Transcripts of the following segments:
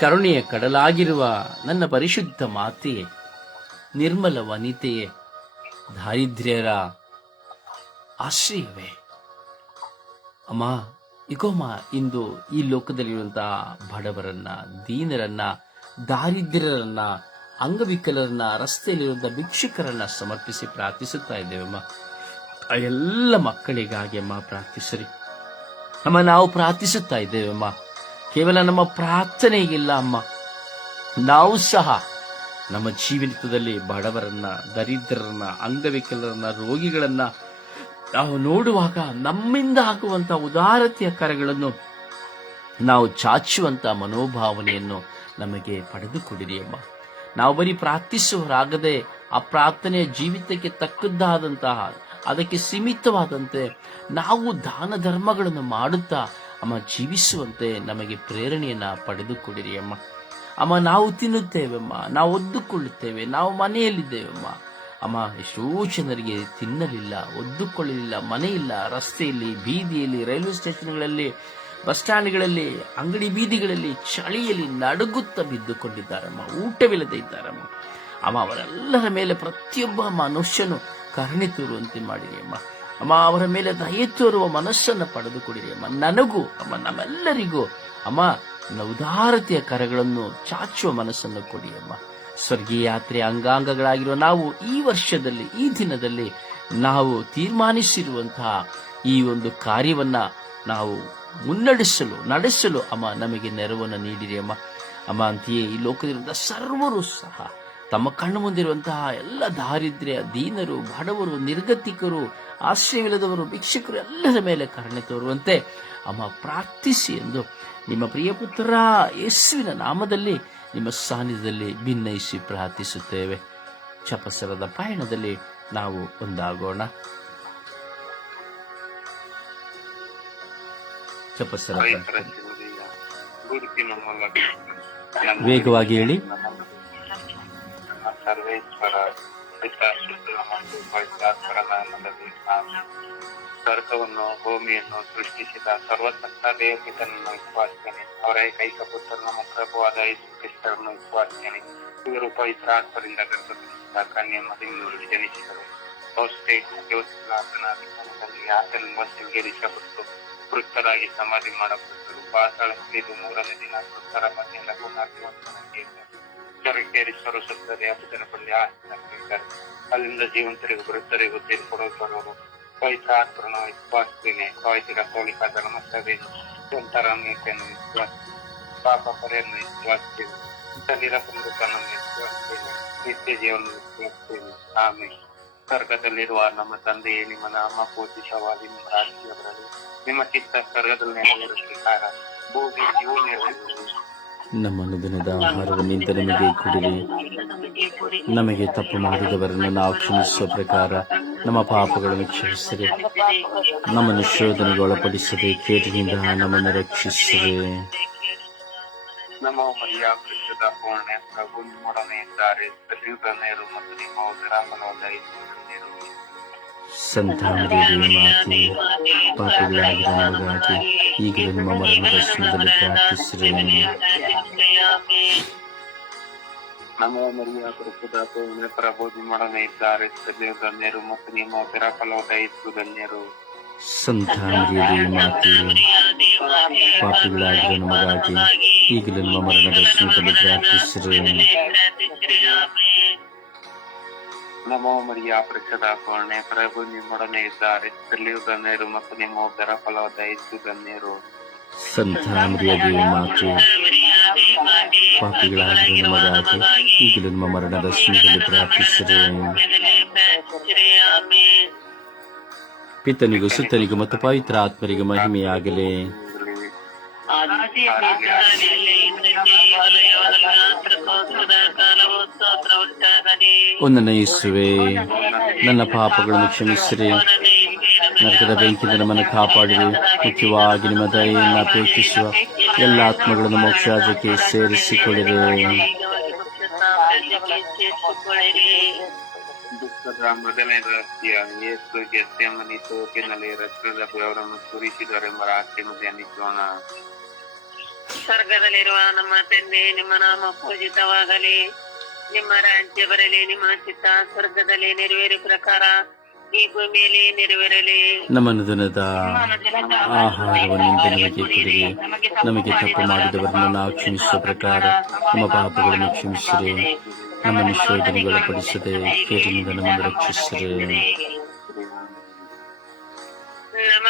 ಕರುಣೆಯ ಕಡಲಾಗಿರುವ ನನ್ನ ಪರಿಶುದ್ಧ ಮಾತೆಯೇ ನಿರ್ಮಲ ವನಿತೆಯೇ ದಾರಿದ್ರ್ಯರ ಆಶ್ರಯವೇ. ಅಮ್ಮ, ಇಕೋಮ, ಇಂದು ಈ ಲೋಕದಲ್ಲಿರುವಂತಹ ಬಡವರನ್ನ, ದೀನರನ್ನ, ದಾರಿದ್ರ್ಯರನ್ನ, ಅಂಗವಿಕಲರನ್ನ ರಸ್ತೆಯಲ್ಲಿರುವಂತಹ ಭಿಕ್ಷುಕರನ್ನ ಸಮರ್ಪಿಸಿ ಪ್ರಾರ್ಥಿಸುತ್ತಾ ಇದ್ದೇವಮ್ಮ. ಆ ಎಲ್ಲ ಮಕ್ಕಳಿಗಾಗಿ ಅಮ್ಮ ಪ್ರಾರ್ಥಿಸರಿ. ಅಮ್ಮ, ನಾವು ಪ್ರಾರ್ಥಿಸುತ್ತಾ ಇದ್ದೇವಮ್ಮ. ಕೇವಲ ನಮ್ಮ ಪ್ರಾರ್ಥನೆಗಿಲ್ಲ, ಅಮ್ಮ. ನಾವು ಸಹ ನಮ್ಮ ಜೀವಿತದಲ್ಲಿ ಬಡವರನ್ನ, ದರಿದ್ರರನ್ನ, ಅಂಗವಿಕಲರನ್ನ, ರೋಗಿಗಳನ್ನ ನಾವು ನೋಡುವಾಗ ನಮ್ಮಿಂದ ಆಗುವಂತಹ ಉದಾರತೆಯ ಕರಗಳನ್ನು ನಾವು ಚಾಚುವಂತ ಮನೋಭಾವನೆಯನ್ನು ನಮಗೆ ಪಡೆದುಕೊಡಿರಿ, ಅಮ್ಮ. ನಾವು ಬರೀ ಪ್ರಾರ್ಥಿಸುವರಾಗದೆ ಆ ಪ್ರಾರ್ಥನೆಯ ಜೀವಿತಕ್ಕೆ ತಕ್ಕದ್ದಾದಂತಹ, ಅದಕ್ಕೆ ಸೀಮಿತವಾದಂತೆ ನಾವು ದಾನ ಧರ್ಮಗಳನ್ನು ಮಾಡುತ್ತಾ ಅಮ್ಮ ಜೀವಿಸುವಂತೆ ನಮಗೆ ಪ್ರೇರಣೆಯನ್ನ ಪಡೆದುಕೊಡಿರಿ ಅಮ್ಮ. ಅಮ್ಮ, ನಾವು ತಿನ್ನುತ್ತೇವಮ್ಮ, ನಾವು ಒದ್ದುಕೊಳ್ಳುತ್ತೇವೆ, ನಾವು ಮನೆಯಲ್ಲಿದ್ದೇವಮ್ಮ. ಅಮ್ಮ, ಎಷ್ಟೋ ಜನರಿಗೆ ತಿನ್ನಲಿಲ್ಲ, ಒದ್ದುಕೊಳ್ಳಲಿಲ್ಲ, ಮನೆಯಿಲ್ಲ, ರಸ್ತೆಯಲ್ಲಿ, ಬೀದಿಯಲ್ಲಿ, ರೈಲ್ವೆ ಸ್ಟೇಷನ್ಗಳಲ್ಲಿ, ಬಸ್ ಸ್ಟ್ಯಾಂಡ್ಗಳಲ್ಲಿ, ಅಂಗಡಿ ಬೀದಿಗಳಲ್ಲಿ, ಚಳಿಯಲ್ಲಿ ನಡುಗುತ್ತಾ ಬಿದ್ದುಕೊಂಡಿದ್ದಾರಮ್ಮ, ಊಟವಿಲ್ಲದೆ ಇದ್ದಾರಮ್ಮ. ಅಮ್ಮ, ಅವರೆಲ್ಲರ ಮೇಲೆ ಪ್ರತಿಯೊಬ್ಬ ಮನುಷ್ಯನು ಕರುಣೆ ತೋರುವಂತೆ ಮಾಡಿರಿ ಅಮ್ಮ, ಅವರ ಮೇಲೆ ದಯೆ ತೋರುವ ಮನಸ್ಸನ್ನು ಪಡೆದುಕೊಡಿರಿ ಅಮ್ಮ. ನನಗೂ, ಅಮ್ಮ, ನಮ್ಮೆಲ್ಲರಿಗೂ, ಅಮ್ಮ ಉದಾರತೆಯ ಕರಗಳನ್ನು ಚಾಚುವ ಮನಸ್ಸನ್ನು ಕೊಡಿ ಅಮ್ಮ. ಸ್ವರ್ಗೀಯ ಯಾತ್ರೆಯ ಅಂಗಾಂಗಗಳಾಗಿರುವ ನಾವು ಈ ವರ್ಷದಲ್ಲಿ, ಈ ದಿನದಲ್ಲಿ ನಾವು ತೀರ್ಮಾನಿಸಿರುವಂತಹ ಈ ಒಂದು ಕಾರ್ಯವನ್ನ ನಾವು ಮುನ್ನಡೆಸಲು, ನಡೆಸಲು ಅಮ್ಮ, ನಮಗೆ ನೆರವನ್ನು ನೀಡಿರಿ ಅಮ್ಮ. ಅಮ್ಮ, ಅಂತೆಯೇ ಈ ಲೋಕದಿಂದ ಸರ್ವರು ಸಹ ತಮ್ಮ ಕಣ್ಣು ಮುಂದಿರುವಂತಹ ಎಲ್ಲ ದಾರಿದ್ರ್ಯ ದೀನರು ಬಡವರು ನಿರ್ಗತಿಕರು ಆಶ್ರಯವಿಲ್ಲದವರು ಭಿಕ್ಷಕರು ಎಲ್ಲರ ಮೇಲೆ ಕರುಣೆ ತೋರುವಂತೆ ಅಮ್ಮ ಪ್ರಾರ್ಥಿಸಿ ಎಂದು ನಿಮ್ಮ ಪ್ರಿಯ ಪುತ್ರ ಯೇಸುವಿನ ನಾಮದಲ್ಲಿ ನಿಮ್ಮ ಸಾನ್ನಿಧ್ಯದಲ್ಲಿ ಭಿನ್ನಯಿಸಿ ಪ್ರಾರ್ಥಿಸುತ್ತೇವೆ ಚಪಸರದ ಪಯಣದಲ್ಲಿ ನಾವು ಒಂದಾಗೋಣ ವೇಗವಾಗಿ ಹೇಳಿ ಸರ್ವೇಶ್ವರ ಸ್ವರ್ಗವನ್ನು, ಭೂಮಿಯನ್ನು ಸೃಷ್ಟಿಸಿದ ಸರ್ವಸತ್ತ ದೇವಪಿತನನ್ನು ವಿಶ್ವಾಸಿದ್ದೇನೆ. ಅವರ ಕೈಕ ಪುತ್ರನ ನಮ್ಮ ಪ್ರಭುವಾದ ಯೇಸು ಕ್ರಿಸ್ತರನ್ನು ವಿಶ್ವಾಸಿದ್ದೇನೆ. ಇವರು ಪವಿತ್ರಾತ್ಮರಿಂದ ಗರ್ಭದಿಂದ ಕನ್ಯೆ ವಿಧಾನದಲ್ಲಿ ಆತನ ಸ್ವೀಕರಿಸಲ್ಪಟ್ಟು ವೃತ್ತರಾಗಿ ಸಮಾಧಿ ಮಾಡಲ್ಪಟ್ಟರು. ಪಾತಾಳ ಹಿಡಿದು ಮೂರನೇ ದಿನ. ವೃತ್ತರ ಮಧ್ಯೆ ಸ್ವರ್ಗೇರಿಸರು ಸುತ್ತದೆ ಅಬುದರ ಬಳಿ ಆಸ್ತಿದ್ದಾರೆ ಅಲ್ಲಿಂದ ಜೀವಂತರಿಗೆ ಮೃತರಿಗೂ ತೀರ್ಪು ಬರುವರು ಪವಿತ್ರಾತ್ಮರನ್ನು ವಿಶ್ವಾಸಿದ್ದೇನೆ. ಪವಿತ್ರ ಕಥೋಲಿಕ ಧರ್ಮಸಭೆ ಸ್ವಂತರ ನೀತಿಯನ್ನು ವಿಶ್ವಾಸಿದ್ದೇನೆ. ಪಾಪ ಪರೆಯನ್ನು ವಿಶ್ವಾಸಿದ್ದೇನೆ. ಶರೀರ ಪುನರುತ್ಥಾನವನ್ನು ವಿಶ್ವಾಸಿದ್ದೇನೆ. ನಿತ್ಯ ಜೀವನ ವಿಶ್ವಾಸಿದ್ದೇನೆ. ಆಮೇಲೆ ಸ್ವರ್ಗದಲ್ಲಿರುವ ನಮ್ಮ ತಂದೆಯೇ ನಿಮ್ಮ ನಾಮ ಪೂಜಿತವಾಗಿ ನಿಮ್ಮ ರಾಜ್ಯ ಬರಲಿ ನಿಮ್ಮ ಚಿತ್ತ ಸ್ವರ್ಗದಲ್ಲಿ ನೆರವೇರುವ ಭೂಮಿ ಭೂಮಿಯಲ್ಲಿಯೂ ನೆರವೇರುವುದು ನಮ್ಮ ಅನುದಿನದ ಆಹಾರವನ್ನು ಇಂದು ನಮಗೆ ಕೊಡಿರಿ. ನಮಗೆ ತಪ್ಪು ಮಾಡಿದವರನ್ನು ನಾವು ಕ್ಷಮಿಸುವ ಪ್ರಕಾರ ನಮ್ಮ ಪಾಪಗಳನ್ನು ಕ್ಷಮಿಸಿರಿ. ನಮ್ಮನ್ನು ಶೋಧನೆಗೆ ಒಳಪಡಿಸದೆ ಕೇಟಿನಿಂದ ನಮ್ಮನ್ನು ರಕ್ಷಿಸಿರಿ. ನಮೋ ಮರಿಯ ಕೃಷ್ಣದ ಪೂರ್ಣೆ ಪ್ರಭು ನಿಮ್ಮೊಡನೆ ಇದ್ದಾರೆ. ಸಜೀವ ನೇರು ಮತ್ತು ನಿಮ್ಮ ಸಂತಾನದೇವಿ ಮಾತೆ ನಮಗಾಗಿ ಈಗಲೂ ನಿಮ್ಮ ಮರಣದ ಸ್ಥಳದಲ್ಲಿ ಪ್ರಾರ್ಥಿಸಿರಿ. ನಮೋ ಮರಿಯ ಕೃಷ್ಣದ ಪೂರ್ಣೆ ಪ್ರಭು ನಿಮ್ಮೊಡನೆ ಇದ್ದಾರೆ ಸಜೀವ ನೇರು ಮತ್ತು ನಿಮ್ಮ ಉದರ ಫಲವಾದ ಯೇಸು ಧನ್ಯರು ಸಂತಾನದೇವಿ ಮಾತೆ ಪಾಪಗಳಾಗಿರ ನಮಗಾಗಿ ಈಗಲೂ ನಿಮ್ಮ ಮರಣದ ಸಮಯದಲ್ಲಿ ಪ್ರಾರ್ಥಿಸಿರಿ ನಮೋ ಮರಿಯ ಕೃಷ್ಣದ ಪೂರ್ಣೆ ಪ್ರಭು ನಿಮ್ಮೊಡನೆ ಇದ್ದಾರೆ ಸಜೀವ ನೇರು ಮತ್ತು ನಿಮ್ಮ ಉದರ ಫಲವಾದ ಯೇಸು ಧನ್ಯರು ಸಂತಾನರಿಯ ದೇವಿ ಮಾತೆ ಪಾಪಿಗಳಾಗಿರುವ ನಮಗಾಗಿ ಈಗಲೂ ನಮ್ಮ ಮರಣದ ಸಮಯದಲ್ಲಿ ಪ್ರಾರ್ಥಿಸಿರಿ. ಪಿತನಿಗೂ ಸುತ್ತನಿಗೂ ಮತ್ತು ಪವಿತ್ರ ಆತ್ಮರಿಗೂ ಮಹಿಮೆಯಾಗಲಿ. ಒಂದನೇ ಇಸುವೆ ನನ್ನ ಪಾಪಗಳನ್ನು ಕ್ಷಮಿಸಿರಿ. ನರಕದ ಬೆಂಕಿಯಿಂದ ನಮ್ಮನ್ನು ಕಾಪಾಡಿರಿ. ಮುಖ್ಯವಾಗಿ ನಿಮ್ಮ ದಯೆಯನ್ನು ಅಪೇಕ್ಷಿಸುವ ಎಲ್ಲ ಆತ್ಮಗಳನ್ನು ಮೋಕ್ಷಾಜಕ್ಕೆ ಸೇರಿಸಿಕೊಳ್ಳಿರಿ. ದುಃಖದ ಮೊದಲನೇ ರಹಸ್ಯ ಯೇಸು ಗೆತ್ಸೆಮನಿ ತೋಪಿನಲ್ಲಿ ರಕ್ತದ ಬೆವರನ್ನು ಸುರಿಸಿದರೆಂಬ ರಹಸ್ಯವನ್ನು ಧ್ಯಾನಿಸೋಣ ಸ್ವರ್ಗದಲ್ಲಿರುವ ನಮ್ಮ ತಂದೆ ನಿಮ್ಮ ನಾಮ ಪೂಜಿತವಾಗಲಿ. ನಿಮ್ಮ ರಾಜ್ಯ ಬರಲಿ ನಿಮ್ಮ ಚಿತ್ತ ಸ್ವರ್ಗದಲ್ಲಿ ನೆರವೇರಿ ಪ್ರಕಾರ ಈ ಭೂಮಿಯಲ್ಲಿ ನೆರವೇರಲಿ. ನಮ್ಮ ದಿನದ ಆಹಾರವನ್ನು ನಮಗೆ ಕೊಡಿರಿ. ನಮಗೆ ತಪ್ಪು ಮಾಡಿದವರನ್ನು ನಾವು ಕ್ಷಮಿಸುವ ಪ್ರಕಾರ ನಮ್ಮ ಪಾಪಗಳನ್ನು ಕ್ಷಮಿಸಿರಿ. ನಮ್ಮನ್ನು ಶೋಧನೆಗೊಳಪಡಿಸದೆ ಕೇರಿನಿಂದ ನಮ್ಮನ್ನು ರಕ್ಷಿಸಿರಿ. ನಮ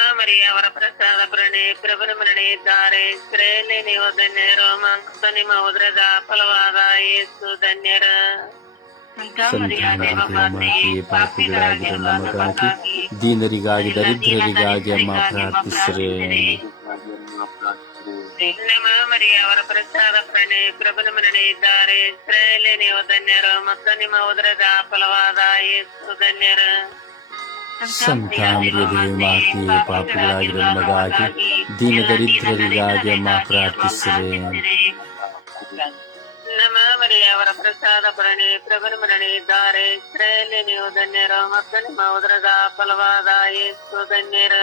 ಪ್ರಸಾದ ಪ್ರಣೆ ಪ್ರಭುನ ನಡೆಯಿದ್ದಾರೆ ಸ್ತ್ರೀಯಲ್ಲಿ ನೀವು ಧನ್ಯರು ಮಂಕ ನಿಮ್ಮ ಉದ್ರದ ಫಲವಾದ ಯೇಸು ಧನ್ಯರ. ಸಂತಾನಕ್ಕೆ ಮಾತೆಯೇ ಪಾಪಿಗಳಾಗಿರೋ ನಮಗಾಗಿ ದೀನರಿಗಾಗಿ ದರಿದ್ರರಿಗಾಗಿ ಅಮ್ಮ ಪ್ರಾರ್ಥಿಸ್ರೆ. ನಮ ಮರಿಯ ಅವರ ಪ್ರಸಾದ ಪ್ರಣೆ ಪ್ರಭುನ ಇದ್ದಾರೆ. ಇಸ್ರೇಲೆ ನೀವು ಧನ್ಯರು. ಮತ್ತು ನಿಮ್ಮ ಉದರದ ಫಲವಾದ ಯೇಸು ಧನ್ಯರ. ಮಾತೆಯೇ ಪಾಪಿಗಳಾಗಿರೋ ನಮಗಾಗಿ ದೀನ ದರಿದ್ರರಿಗಾಗಿ ಅಮ್ಮ ಪ್ರಾರ್ಥಿಸಿರಿ. ನಮ ಮರಿಯ ಪ್ರಸಾದ ಪ್ರಣೆ ಪ್ರಭುನ ನಡೆಯಿದ್ದಾರೆ ಸ್ತ್ರೀಯಲ್ಲಿ ನೀವು ಧನ್ಯರು ಮತ್ತು ನಿಮ್ಮ ಉದರದ ಫಲವಾದ ಯೇಸು ಧನ್ಯರ.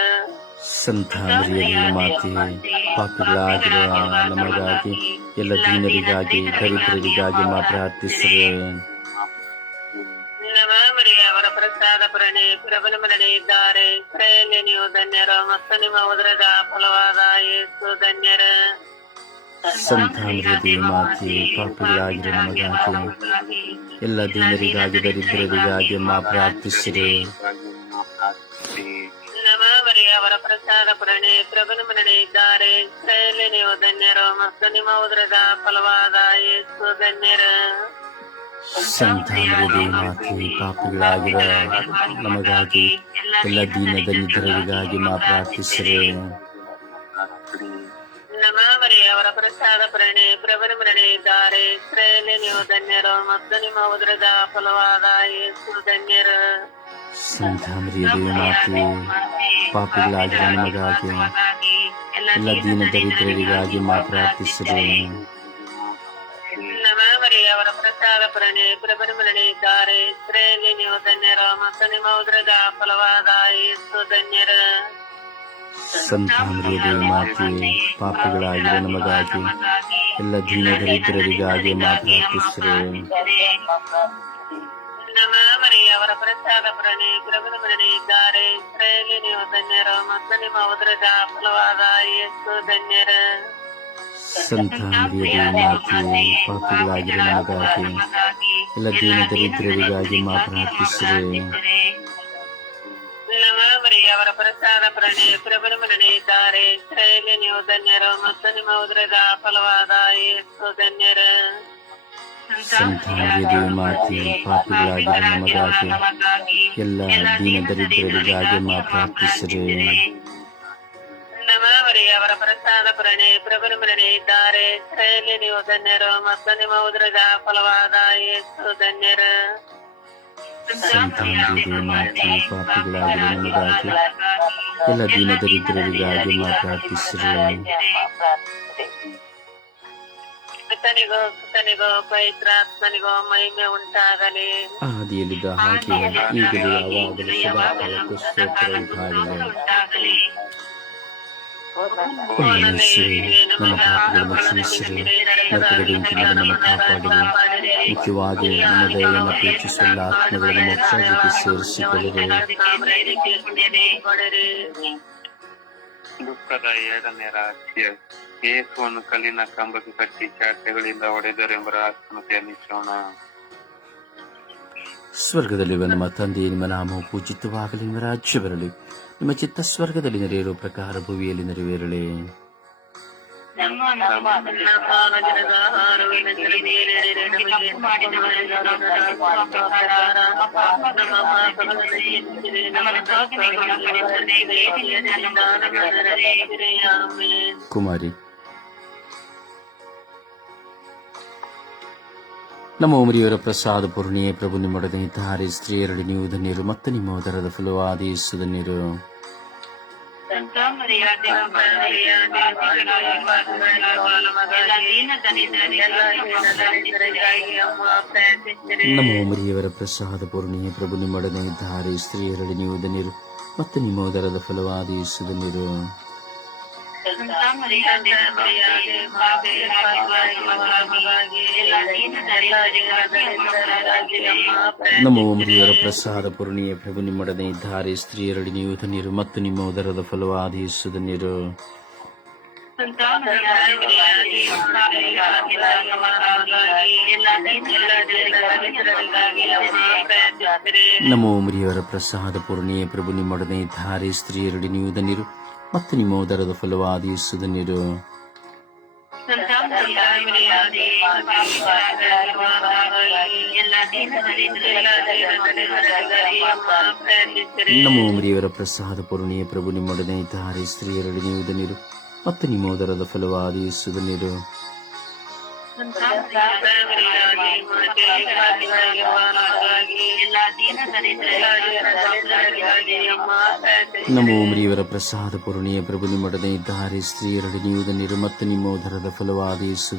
ಸಂತಾನರಿಗೆ ಮಾತೆಯೇ ಪಾಪಿಗಳಾಗಿರೋ ನಮಗಾಗಿ ಎಲ್ಲ ದೀನರಿಗಾಗಿ ದರಿದ್ರರಿಗಾಗಿ ಅಮ್ಮ ಪ್ರಾರ್ಥಿಸಿರಿ. ನಮ ಮರಿಯ ಅವರ ಪ್ರಸಾದ ಪ್ರಣೆ ಪ್ರಬಲ ನಡೆಯಿದ್ದಾರೆ ಸ್ತ್ರೀಯಲ್ಲಿ ನೀವು ಧನ್ಯರು ಮತ್ತು ನಿಮ್ಮ ಉದರದ ಫಲವಾದ ಯೇಸು ಧನ್ಯರ. ಸಂತಾನರಿಗೆ ಮಾತೆ ಪಾಪಿಗಳಾಗಿರೋ ನಮಗಾಗಿ ಎಲ್ಲ ದೀನರಿಗಾಗಿ ದರಿದ್ರರಿಗಾಗಿ ಮಾ ಪ್ರಾರ್ಥಿಸಿರಿ. ಅವರ ಪ್ರಸಾದ ಪ್ರಣೆ ಪ್ರಭುನ ಇದ್ದಾರೆ. ಸ್ತ್ರೀಯಲ್ಲಿ ನೀವು ಧನ್ಯರು ಮತ್ತು ನಿಮ್ಮ ಉದರದ ಫಲವಾದ ಯೇಸು ಧನ್ಯರ. ಸಂತಾನರಿಗೆ ಮಾತೆ ಪಾಪಿಗಳಾಗಿರೋ ನಮಗಾಗಿ ಎಲ್ಲ ದೀನ ನಿದ್ರರಿಗಾಗಿ ಮಾ ಪ್ರಾರ್ಥಿಸಿರಿ. ಮರಿಯ ಅವರ ಪ್ರಸಾದ ಪ್ರಣೆ ಪ್ರಭುನ ಇದ್ದಾರೆ ಸ್ತ್ರೀಯಲ್ಲಿ ನೀವು ಧನ್ಯರು ಮತ್ತು ನಿಮ್ಮ ಉದರದ ಫಲವಾದ ಯೇಸು ಧನ್ಯರ. ಪಾಪಿಗಳಾಗಿರೋ ನಮಗಾಗಿ ಎಲ್ಲ ದೀನ ದರಿದ್ರರಿಗಾಗಿ ಮಾತ್ರ ಪ್ರಾರ್ಥಿಸಿದ್ದೇನೆ ಅವರ ಪ್ರಸಾದ ಪ್ರಣೆ ಪ್ರಭುನ ಇದ್ದಾರೆ ಸ್ತ್ರೀಯಲ್ಲಿ ನೀವು ಧನ್ಯರು ಮತ್ತು ನಿಮ್ಮ ಉದರದ ಫಲವಾದ ಯೇಸು ಧನ್ಯರ. ಸಂತಾನರಿಗೆ ಮಾತೆಯೇ ಪಾಪಗಳಾಗಿರೋ ನಮಗಾಗಿ ಎಲ್ಲ ದೀನ ದರಿದ್ರರಿಗಾಗಿ ಮರಿಯ ಅವರ ಪ್ರಸಾದ ಪ್ರಣೆ ಪ್ರಭುನ ಇದ್ದಾರೆ. ಇಸ್ರೇಲಿ ನೀವು ಧನ್ಯರು ಮತ್ತು ನಿಮ್ಮ ಉದ್ರದ ಫಲವಾದ ಯೇಸು ಧನ್ಯರ. ಸಂತಾನರಿಗೆ ಮಾತೆಯೇ ಪಾಪಗಳಾಗಿರೋ ನಮಗಾಗಿ ಎಲ್ಲ ದೀನ ದರಿದ್ರರಿಗಾಗಿ ಅಮ್ಮ ಪ್ರಾರ್ಥಿಸಿರಿ ನಮ ಅವರ ಪ್ರಸಾದ ಪ್ರಣಯ ಪ್ರಭುನ ನಡೆಯಿದ್ದಾರೆ ಸ್ತ್ರೀಯಲ್ಲಿ ನೀವು ಧನ್ಯರು ಮತ್ತು ನಿಮ್ಮ ಉದ್ರದ ಫಲವಾದ ಯೇಸು ಧನ್ಯರ. ಮಾತೆಯೇ ನಮಗಾಗಿ ಎಲ್ಲ ದೀನ ದರಿದ್ರರಿಗಾಗಿ ಮಾತಾಡ್ತಿಸಿರಿ ಪ್ರಾರ್ಥಿಸಿರಿ. ನಮ ಅವರ ಪ್ರಸಾದ ಪ್ರಣೆ ಪ್ರಭುನ ಇದ್ದಾರೆ ಸ್ತ್ರೀಯಲ್ಲಿ ನೀವು ಧನ್ಯರು ಮತ್ತು ನಿಮ್ಮ ಉದ್ರದ ಫಲವಾದ ಯೇಸು ಧನ್ಯರ. ಸಂತಾನರಿಗೆ ಮಾತೆಯೇ ಪಾಪಿಗಳಾಗಿರುವ ನಮಗಾಗಿ ಎಲ್ಲ ದೀನ ದರಿದ್ರರಿಗಾಗಿ ಪವಿತ್ರಾತ್ಮನಿಗೋ ಮಹಿಮೆ ಉಂಟಾಗಲಿ. ಆದಿಯಲ್ಲಿದ್ದ ಹಾಗೆ ಈಗಲೂ ಯಾವಾಗಲೂ ಸದಾ ಕಾಲಕ್ಕೂ ಸ್ತೋತ್ರ ಉಂಟಾಗಲಿ. ಮುಖ್ಯವಾಗಿ ನಮ್ಮ ದಯೆಯನ್ನು ಪ್ರೀತಿಸುವ ಎಲ್ಲ ಆತ್ಮಗಳನ್ನು ಮೋಕ್ಷ ಜೊತೆ ಸೇರಿಸಿಕೊಳ್ಳಿರಿ ದುಃಖದ ಎರಡನೇ ರಹಸ್ಯ ಯೇಸುವನ್ನು ಕಲ್ಲಿನ ಕಂಬಕ್ಕೆ ಕಟ್ಟಿ ಚಾಟೆಗಳಿಂದ ಹೊಡೆದರೆಂಬ ರಹಸ್ಯವನ್ನು ಧ್ಯಾನಿಸೋಣ ಸ್ವರ್ಗದಲ್ಲಿರುವ ನಮ್ಮ ತಂದೆ ನಿಮ್ಮ ನಾಮವು ಪೂಜಿತವಾಗಲಿ ನಿಮ್ಮ ರಾಜ್ಯ ಬರಲಿ ನಿಮ್ಮ ಚಿತ್ತ ಸ್ವರ್ಗದಲ್ಲಿ ನೆರೆಯಿರುವ ಪ್ರಕಾರ ಭುವಿಯಲ್ಲಿ ನೆರವೇರಲಿ ಕುಮಾರಿ ನಮ್ಮ ಉಮರಿಯವರ ಪ್ರಸಾದ ಪೂರ್ಣಿಯೇ ಪ್ರಭು ನಿಮ್ಮೊಡನೆ ಇದ್ದಾರೆ ಸ್ತ್ರೀಯರಲ್ಲಿ ನೀವು ಧನ್ಯರು, ಮತ್ತು ನಿಮ್ಮ ಉದರದ ಫಲವಾದ ನಮ್ಮ ಉಮರಿಯವರ ಪ್ರಸಾದ ಪೂರ್ಣಿಯೇ ಪ್ರಭು ನಿಮ್ಮೊಡನೆ ಇದ್ದಾರೆ ಸ್ತ್ರೀಯರಲ್ಲಿ ನೀವು ಧನ್ಯರು, ಮತ್ತು ನಿಮ್ಮ ಉದರದ ಫಲವಾದ ನಮ್ಮ ಉಮರಿಯವರ ಪ್ರಸಾದ ಪೂರ್ಣಿಯ ಪ್ರಭು ನಿಮ್ಮೊಡನೆ ಇದ್ದಾರೆ ಸ್ತ್ರೀಯರಡಿ ನೀವು ಧನ್ಯರು ಮತ್ತು ನಿಮ್ಮ ಉದರದ ಫಲವಾದ ಯೇಸು ಧನ್ಯರು. ನಮ್ಮ ಉಮರಿಯವರ ಪ್ರಸಾದ ಪೂರ್ಣಿಯ ಪ್ರಭು ನಿಮ್ಮೊಡನೆ ಇದ್ದಾರೆ ಸ್ತ್ರೀಯರಡಿ ನೀವು ಧನ್ಯರು ಮತ್ತು ನಿಮ್ಮ ಉದರದ ಫಲವಾದ ಯೇಸು ಧನ್ಯರು ನಮ್ಮ ಮರಿಯವರ ಪ್ರಸಾದ ಪೂರ್ಣಿಯ ಪ್ರಭು ನಿಮ್ಮೊಡನೆ ಇದ್ದಾರೆ ಸ್ತ್ರೀಯರೊಡನೆ ಧನ್ಯರು ಮತ್ತು ನಿಮ್ಮ ಉದರದ ಫಲವಾದ ಯೇಸು ನಮ್ಮ ಉಮರಿಯವರ ಪ್ರಸಾದ ಪೂರ್ಣಿಯ ಪ್ರಭು ನಿಮ್ಮೊಡನೆ ಇದ್ದಾರೆ ಸ್ತ್ರೀಯರಡಿ ನೀವು ಧನ್ಯರು ಮತ್ತು ನಿಮ್ಮ ಉದರದ ಫಲವಾದ ಯೇಸು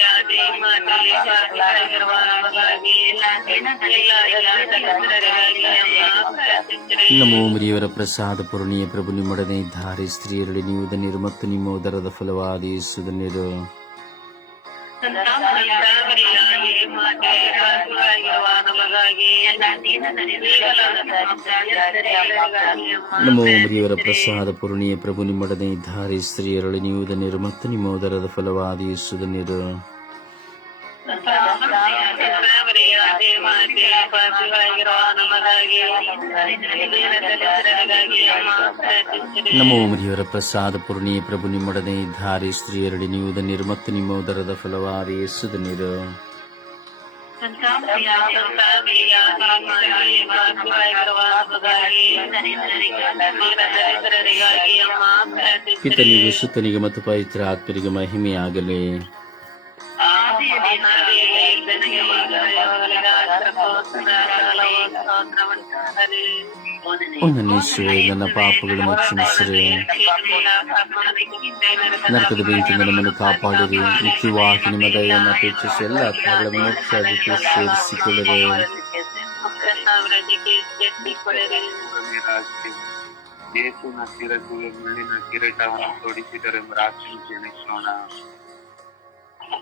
ನಮ್ಮ ಮರಿಯವರ ಪ್ರಸಾದ ಪೂರ್ಣಿಯ ಪ್ರಭು, ನಿಮ್ಮೊಡನೆ ಇದ್ದಾರೆ ಸ್ತ್ರೀಯರಡಿ ನೀವು ಧನ್ಯರು ಮತ್ತು ನಿಮ್ಮ ಉದರದ ಫಲವಾದ ಯೇಸು ನಮೋ ಮರಿಯವರ ಪ್ರಸಾದ ಪೂರ್ಣಿಯ ಪ್ರಭು, ನಿಮ್ಮೊಡನೆ ಇದ್ದಾರೆ ಸ್ತ್ರೀಯರಳಿ ನೀವು ಧನ್ಯರು ಮತ್ತು ನಿಮ್ಮ ಉದರದ ಫಲವಾದ ಯೇಸು ನಮ್ಮ ಉಮರಿಯವರ ಪ್ರಸಾದ ಪೂರ್ಣಿ ಪ್ರಭು ನಿಮ್ಮೊಡನೆ ಧಾರಿ ಸ್ತ್ರೀಯರಡಿ ನೀವು ಧನ್ಯರು ಮತ್ತು ನಿಮ್ಮ ಉದರದ ಫಲವಾರಿ ಯೇಸು ಧನ್ಯರು ಪಿತನಿಗೂ ಸುತ್ತನಿಗೆ ಮತ್ತು ಪವಿತ್ರ ಆತ್ಮರಿಗೆ ಮಹಿಮೆಯಾಗಲಿ. ಒಂದನೇಶ್ವರೇ ನನ್ನ ಪಾಪಗಳನ್ನು ಕ್ಷಮಿಸಿರಿ ನರಕದ ಬೆಂಕಿಯಿಂದ ನಮ್ಮನ್ನು ಕಾಪಾಡಿರಿ ಮುಖ್ಯವಾಗಿ ನಿಮ್ಮ ದಯವನ್ನು ಅಪೇಕ್ಷಿಸಿ ಎಲ್ಲ ಆತ್ಮಗಳ ಮೋಕ್ಷಕ್ಕೆ ಸೇರಿಸಿಕೊಳ್ಳಿರಿ ಯೇಸುವಿನ ಶಿರಸಿಗೆ ಮುಳ್ಳಿನ ಕಿರೀಟವನ್ನು ತೊಡಿಸಿದರೆಂಬ ರಾತ್ರಿ ಜನಿಸೋಣ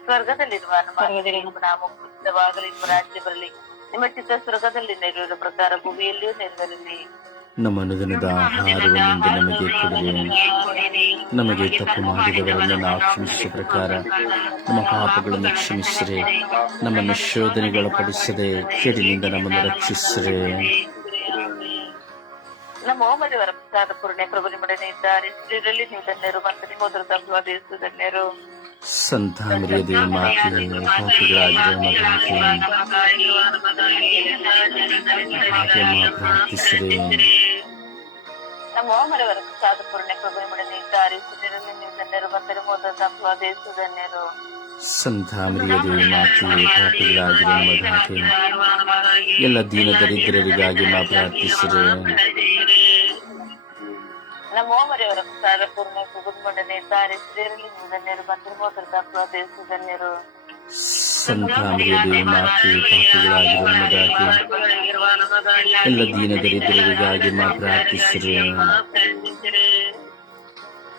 ಸ್ವರ್ಗದಲ್ಲಿರುವ ನಮ್ಮ ನಿಮ್ಮ ನಾಮ ಪೂಜಿತವಾಗಲಿ ನಿಮ್ಮ ರಾಜ್ಯ ಬರಲಿ. ನಿಮ್ಮ ಚಿತ್ತ ಸ್ವರ್ಗದಲ್ಲಿ ನೆರವೇರುವ ಪ್ರಕಾರ ಭೂಮಿಯಲ್ಲಿಯೂ ನೆರವೇರಲಿ. ನಮ್ಮ ಅನುದಿನದ ಆಹಾರವನ್ನು ನಮಗೆ ಕೊಡಿರಿ. ನಮಗೆ ತಪ್ಪು ಮಾಡಿದವರನ್ನು ನಾವು ಕ್ಷಮಿಸುವ ಪ್ರಕಾರ ನಮ್ಮ ಪಾಪಗಳನ್ನು ಕ್ಷಮಿಸಿರಿ. ನಮ್ಮನ್ನು ಶೋಧನೆಗೊಳಪಡಿಸದೆ ಕೆಡಿನಿಂದ ನಮ್ಮನ್ನು ರಕ್ಷಿಸಿರಿ. ನಮ್ಮ ಓಮದೇವರ ಪ್ರಸಾದ ಪೂರ್ಣೆ ಪ್ರಭು ನಿಮ್ಮೊಡನೆ ಇದ್ದಾರೆ. ಸ್ತ್ರೀರಲ್ಲಿ ನೀವು ಧನ್ಯರು ಮತ್ತು ನಿಮ್ಮ ಉದರ ತಪ್ಪುವಾದ ಯೇಸು ಧನ್ಯರು ಸಂತಾಮರಿಯ ದೇವಿ ಮಾತೆಯೇ ಪಾಪಿಗಳಾಗಿರುವ ಮಗನಿಗೆ ನಮ್ಮ ಪೂರ್ಣೆ ಇದ್ದಾರೆ ನೀವು ಧನ್ಯರು ಧನ್ಯರು ಎಲ್ಲ ದೀನ ದರಿದ್ರರಿಗಾಗಿ ಮಾ ದೇವಿ ಮಾತೆಯೇ ಪಾಪಿಗಳಾಗಿರುವ ಮಗನಿಗೆ ಎಲ್ಲ ದೀನ ದರಿದ್ರರಿಗಾಗಿ ಪ್ರಾರ್ಥಿಸಿರಿ. ನಮ್ಮ ಓಮದೇವರ ಪ್ರಸಾದ ಪೂರ್ಣ ಸ್ವಗತಮಡನೆ ಇದ್ದಾರೆ ಸ್ತ್ರೀಯಲ್ಲಿ ನೀವು ಧನ್ಯರು ಮತ್ತು ನಿಮ್ಮ ಉದರದ ಸ್ವದೇಶ ಧನ್ಯರು ಸಂತಾಮರಿಯ ದೇವಿ ಮಾತೆಯೇ ಪಾಪಿಗಳಾಗಿರುವ ನಮಗಾಗಿ ಎಲ್ಲ ದೀನ ದರಿದ್ರರಿಗಾಗಿ ಮಾ ಪ್ರಾರ್ಥಿಸಿರಿ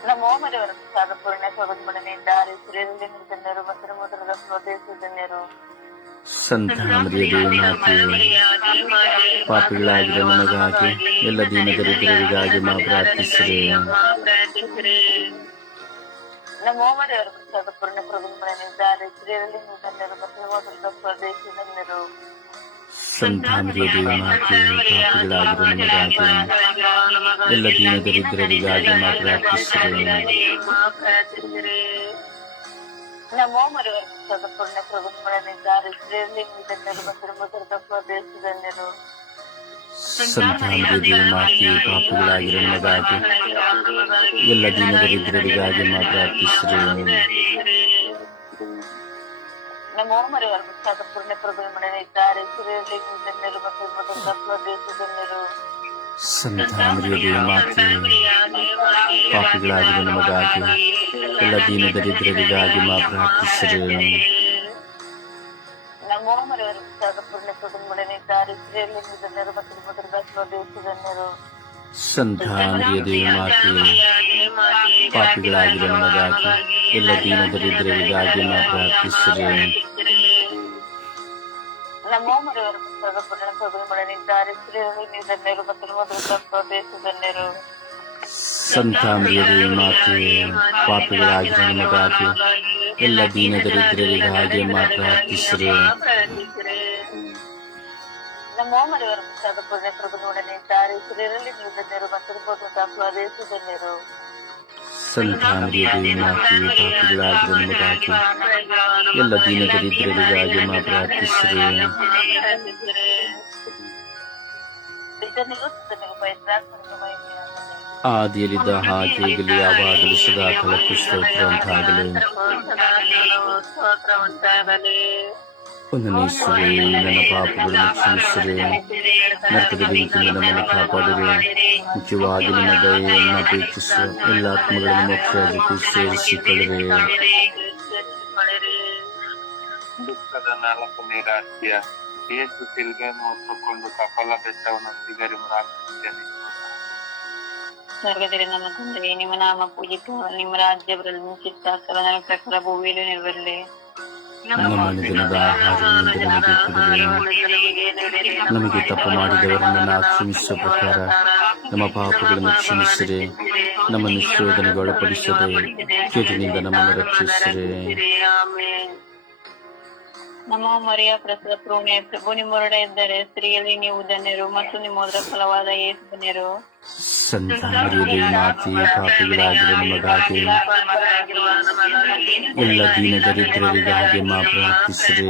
ನಮ್ಮ ಓಮದೇವರ ಪ್ರಸಾದ ಪೂರ್ಣ ಪ್ರಭುಮಡನೆ ಇದ್ದಾರೆ ಸ್ತ್ರೀಯಲ್ಲಿ ನೀವು ಧನ್ಯರು ಮತ್ತು ನಿಮ್ಮ ಉದರದ ಸ್ವದೇಶ ಧನ್ಯರು ಸಂತಾಮರಿಯ ದೇವಿ ಮಾತೆಯೇ ಪಾಪಿಗಳಾಗಿರುವ ನಮಗಾಗಿ ಎಲ್ಲ ದೀನ ದರಿದ್ರರಿಗಾಗಿ ಮಾ ಪ್ರಾರ್ಥಿಸಿರಿ ನಮ್ಮ ಓಮದೇವರ ಪ್ರಸಾದ ಪೂರ್ಣ ಪ್ರಭುಮಡನೆ ಇದ್ದಾರೆ ಸ್ತ್ರೀಯಲ್ಲಿ ನೀವು ಧನ್ಯರು ಮತ್ತು ನಿಮ್ಮ ಉದರದ ಸ್ವದೇಶ ಧನ್ಯರು ಸಂತಾಮರಿಯ ದೇವಿ ಮಾತೆಯೇ ಪಾಪಿಗಳಾಗಿರುವ ನಮಗಾಗಿ ಎಲ್ಲ ದೀನ ದರಿದ್ರರಿಗಾಗಿ ಮಾ ಪ್ರಾರ್ಥಿಸಿರಿ ನಮ್ಮ ಓಮದೇವರ ಪ್ರಸಾದ ಪೂರ್ಣ ಪ್ರಭುಮಡನೆ ಇದ್ದಾರೆ ಸ್ತ್ರೀಯಲ್ಲಿ ನೀವು ಧನ್ಯರು ಮತ್ತು ನಿಮ್ಮ ಉದರದ ಸ್ವದೇಶ ಧನ್ಯರು ಸಂತ ಮರಿಯದೇ ಮಾತೆ ಪಾಪಿಗಳಾಗಿರೋ ನಮಗಾಗಿ ಎಲ್ಲ ದೀನ ದರಿದ್ರರಿಗಾಗಿ ಮಾ ಪ್ರಾರ್ಥಿಸಿರಿ ನಮೋ ಮರೆಯವರು ಪೂರ್ಣ ಕುಟುಂಬಡನೆ ದಾರಿದ್ರ್ಯದಲ್ಲಿ ನಿಧನರು ಮತ್ತು ಮಧುರ ಸ್ವದೇಶದನ್ನರು ಸಂತ ಮರಿಯದೇ ಮಾತೆ ಪಾಪಿಗಳಾಗಿರೋ ನಮಗಾಗಿ ಎಲ್ಲ ದೀನ ದರಿದ್ರರಿಗಾಗಿ ಮಾ ಪ್ರಾರ್ಥಿಸಿರಿ ನಮೋ ಮರೆಯವರು ಪೂರ್ಣ ಕುಟುಂಬಡನೆ ದಾರಿದ್ರ್ಯದಲ್ಲಿ ನಿಧನರು ಮತ್ತು ಮಧುರ ಸ್ವದೇಶದನ್ನರು ಸಂತ ಮರಿಯದೇ ಮಾತೆ ಪಾಪಿಗಳಾಗಿರೋ ನಮಗಾಗಿ ಎಲ್ಲ ದೀನ ದರಿದ್ರರಿಗಾಗಿ ಮಾ ಪ್ರಾರ್ಥಿಸಿರಿ. ನಮೋ ಮರೆಯವರು ಪೂರ್ಣ ನೀವು ನಿಧನರು ಮತ್ತು ಮಧುರ ಸ್ವದೇಶದನ್ನರು ಸಂತ ಮರಿಯದೇ ಮಾತೆ ಪಾಪಿಗಳಾಗಿರೋ ನಮಗಾಗಿ ಎಲ್ಲ ದೀನ ದರಿದ್ರರಿಗಾಗಿ ಮಾ ಪ್ರಾರ್ಥಿಸಿರಿ ಆದಿಯಲ್ಲಿದ್ದ ಹಾಗೆ ಈಗಲೇ ಯಾವಾಗಲೂ ಸದಾ ಕಾಲಕ್ಕೂ ಸ್ತೋತ್ರ ಉಂಟಾಗಲಿ ಸ್ತೋತ್ರ ಉಂಟಾಗಲಿ ಒಂದನೇಶ್ವರಿ ನನ್ನ ಪಾಪಗಳನ್ನು ಕ್ಷಮಿಸಿರಿ ನರಕದ ಬೆಂಕಿಯಿಂದ ನಮ್ಮನ್ನು ಕಾಪಾಡಿರಿ ಮುಖ್ಯವಾಗಿ ನಿಮ್ಮ ದಯೆಯನ್ನು ಅಪೇಕ್ಷಿಸುವ ಎಲ್ಲ ಆತ್ಮಗಳನ್ನು ಮೋಕ್ಷ ಜೊತೆ ಸೇರಿಸಿಕೊಳ್ಳಿರಿ ದುಃಖದ ನಾಲ್ಕನೇ ರಾಜ್ಯ ಯೇಸು ಸಿಲ್ಗೆಯನ್ನು ಹೊತ್ತುಕೊಂಡು ಕಪಲ ಬೆಟ್ಟವನ್ನು ಸಿಗರಿ ಪ್ರಾರ್ಥಿಸುತ್ತೇನೆ ಸ್ವರ್ಗದಲ್ಲಿ ನಮ್ಮ ತಂದೆ ನಿಮ್ಮ ನಾಮ ಪೂಜಿತ ನಿಮ್ಮ ರಾಜ್ಯ ಬರಲು ನಿಮ್ಮ ಚಿತ್ತಾಸರ ನನ್ನ ಪ್ರಕಾರ ಭೂಮಿಯಲ್ಲಿ ನೆರವೇರಲಿ ನಮ್ಮ ಆಹಾರವನ್ನು ನಮಗೆ ತಪ್ಪು ಮಾಡಿದವರನ್ನು ಕ್ಷಮಿಸುವ ಪ್ರಕಾರ ನಮ್ಮ ಪಾಪಗಳನ್ನು ಕ್ಷಮಿಸಿರಿ. ನಮ್ಮನ್ನು ಶೋಧನೆಗೆ ಒಳಪಡಿಸದೆ ಕೇಟಿನಿಂದ ನಮ್ಮನ್ನು ರಕ್ಷಿಸಿರಿ. ನಮ್ಮ ಮರಿಯ ಪ್ರಸವ ಪ್ರೂಣೆ ಪ್ರಭು ನಿಮ್ಮೊರಡೆ ಇದ್ದರೆ. ಸ್ತ್ರೀಯಲ್ಲಿ ನೀವು ಧನ್ಯರು ಮತ್ತು ನಿಮ್ಮದರ ಫಲವಾದ ಏಸು ಧನ್ಯರು. ಸಂತ ಮರಿಯದೇ ಮಾತೆ ಪಾಪಿಗಳಾಗಿರೋ ನಮಗಾಗಿ ಎಲ್ಲ ದೀನ ದರಿದ್ರರಿಗಾಗಿ ಮಾ ಪ್ರಾರ್ಥಿಸಿರಿ.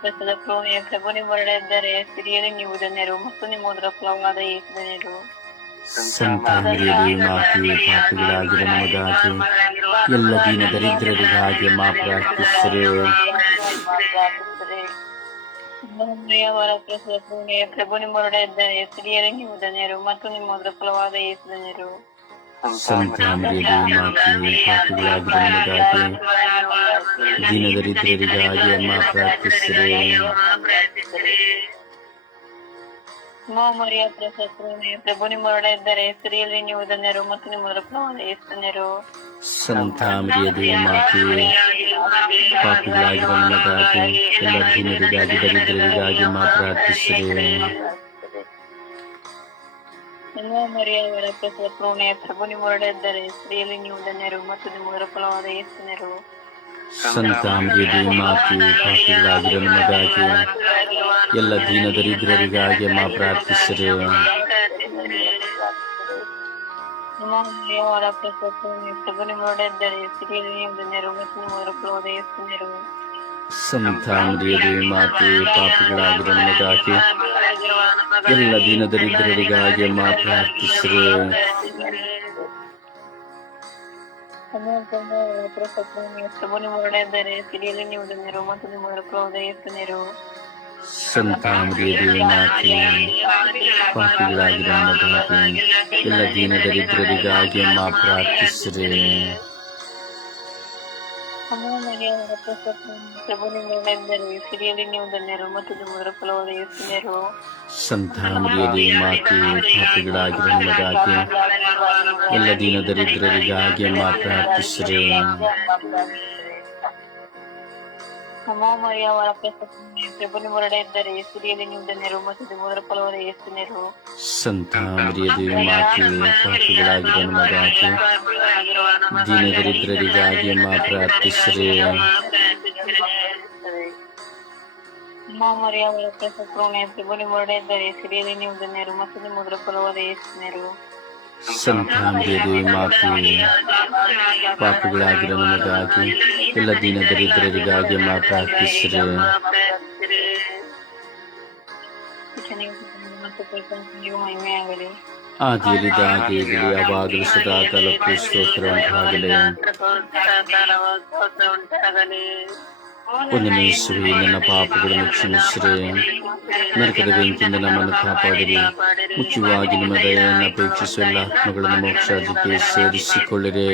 ಪ್ರಸದ ಪ್ರೋಣೆ ಪ್ರಭು ನಿಮ್ಮೊರಡೆ ಇದ್ದರೆ. ಸ್ತ್ರೀಯಲ್ಲಿ ನೀವು ಧನ್ಯರು ಮತ್ತು ನಿಮ್ಮ ಉದರ ಫಲವಾದ ಏಸು ಧನ್ಯರು. ಸಂತ ಮರಿಯದೇ ಮಾತೆ ಪಾಪಿಗಳಾಗಿರೋ ನಮಗಾಗಿ ಎಲ್ಲ ದೀನ ದರಿದ್ರರಿಗಾಗಿ ಮಾ ಪ್ರಾರ್ಥಿಸಿರಿ ಪ್ರಭು ನಿಮ್ಮೊರಡೆ ಸ್ತ್ರೀಯಲ್ಲಿ ನೀವು ಧನ್ಯರು ಮತ್ತು ನಿಮ್ಮ ಫಲವಾದ ಯೇಸು ಧನ್ಯರು. ಸಂತ ಮರಿಯದೇ ಮಾತೆ ಪಾಪಿಗಳಾಗಿರೋ ನಮಗಾಗಿ ದೀನ ದರಿದ್ರರಿಗಾಗಿ ಮಾ ಪ್ರಾರ್ಥಿಸಿರಿ ಮರಿಯ ಪ್ರಸವನೆ ಪ್ರಭು ನಿಮ್ಮೊಡನೆ ಇದ್ದರೆ ಸ್ತ್ರೀಯಲ್ಲಿ ನೀವು ಧನ್ಯರು ಮತ್ತು ನಿಮ್ಮ ಧನ್ಯರು. ಸಂತ ನಮಗಾಗಿ ಎಲ್ಲ ದರಿದ್ರರಿಗಾಗಿ ಮರಿಯ ಪ್ರಭು ಇದ್ದರೆ ಸ್ತ್ರೀಯಲ್ಲಿ ನೀವು ಧನ್ಯರು ಮತ್ತು ನಿಮ್ಮ ಫಲವಾದ ಧನ್ಯರು ಮಾತಿ ಮರಿಯದೇ ಮಾತೆ ಪಾಪಿಗಳಾಗಿರೋ ನಮಗಾಗಿ ಎಲ್ಲ ದೀನ ದರಿದ್ರರಿಗಾಗಿ ಮಾ ಪ್ರಾರ್ಥಿಸಿರಿ. ನಿಮ್ಮ ಮಾತೆ ಪ್ರಸವ ಪ್ರೋಣೆ ಎಲ್ಲ ದೀನ ದರಿದ್ರರಿಗಾಗಿ ಮಾ ನೀವು ನಿಮ್ಮೊರಡೆ ಇದ್ದರೆ ಸ್ತ್ರೀಯಲ್ಲಿ ನೀವು ಧನ್ಯರು ಮತ್ತು ನಿಮ್ಮ ಉದರ ಫಲವಾದ ಯೇಸು ಧನ್ಯರು ಸಂತ ಮರಿಯದೇ ಮಾತೆ ಪಾಪಿಗಳಾಗಿರೋ ನಮಗಾಗಿ ಎಲ್ಲ ದೀನ ದರಿದ್ರರಿಗಾಗಿ ಮಾ ಪ್ರಾರ್ಥಿಸಿರಿ ಪ್ರಭು ನಿಮ್ಮೊರಡೆ ಇದ್ದರೆ ಸ್ತ್ರೀಯಲ್ಲಿ ನೀವು ಧನ್ಯರು ಮತ್ತು ನಿಮ್ಮ ಉದರ ಫಲವಾದ ಯೇಸು ಧನ್ಯರು ಸಂತ ಮರಿಯದೇ ಮಾತೆ ಪಾಪಿಗಳಾಗಿರೋ ನಮಗಾಗಿ ಎಲ್ಲ ದಿನ ದರಿದ್ರರಿಗಾಗಿ ಮಾ ಪ್ರಾರ್ಥಿಸಿರಿ. ನಮೋ ಮರಿಯವರ ಪ್ರಸನ್ನ ಪ್ರಭು ನಿಮ್ಮೊರಡೆ ಇದ್ದರೆ ಸ್ತ್ರೀಯಲ್ಲಿ ನೀವು ಧನ್ಯರು ಮತ್ತು ನಿಮ್ಮ ಉದರ ಫಲವಾದ ಯೇಸು ಧನ್ಯರು ಸಂತ ಮರಿಯದೇ ಮಾತೆ ಪಾಪಿಗಳಾಗಿರೋ ನಮಗಾಗಿ ದೀನ ದರಿದ್ರರಿಗಾಗಿ ಮಾ ಪ್ರಾರ್ಥಿಸಿರಿ ನಮೋ ಮರಿಯವರ ಪ್ರಸನ್ನ ಪ್ರಭು ನಿಮ್ಮೊರಡೆ ಇದ್ದರೆ ಸ್ತ್ರೀಯಲ್ಲಿ ನೀವು ಧನ್ಯರು ಮತ್ತು ನಿಮ್ಮ ಉದರ ಫಲವಾದ ಯೇಸು ಧನ್ಯರು ಸಂತ ಮರಿಯದೇ ಮಾತೆ ಪಾಪಿಗಳಾಗಿರೋ ನಮಗಾಗಿ ಎಲ್ಲ ದೀನ ದರಿದ್ರರಿಗಾಗಿ ಮಾ ಪ್ರಾರ್ಥಿಸಿರಿ ಮತ್ತು ಪ್ರಪಂಚನಿಗೂ ಮಹಿಮೆಯಾಗಲಿ ಆದಿಯಲ್ಲಿದ್ದ ಹಾಗೆ ಈಗಲೇ ಯಾವಾಗಲೂ ಸದಾ ಕಾಲಕ್ಕೂ ಸ್ತೋತ್ರ ಉಂಟಾಗಲಿ ಯೇಸುವೆ ನನ್ನ ಪಾಪಗಳನ್ನು ಕ್ಷಮಿಸಿರಿ ನರಕದ ಬೆಂಕಿಯಿಂದ ನಮ್ಮನ್ನು ಕಾಪಾಡಿರಿ. ಮುಖ್ಯವಾಗಿ ನಿಮ್ಮ ದಯೆಯನ್ನು ಅಪೇಕ್ಷಿಸುವ ಎಲ್ಲ ಆತ್ಮಗಳನ್ನು ಮೋಕ್ಷಾದಿಗೆ ಸೇರಿಸಿಕೊಳ್ಳಿರಿ.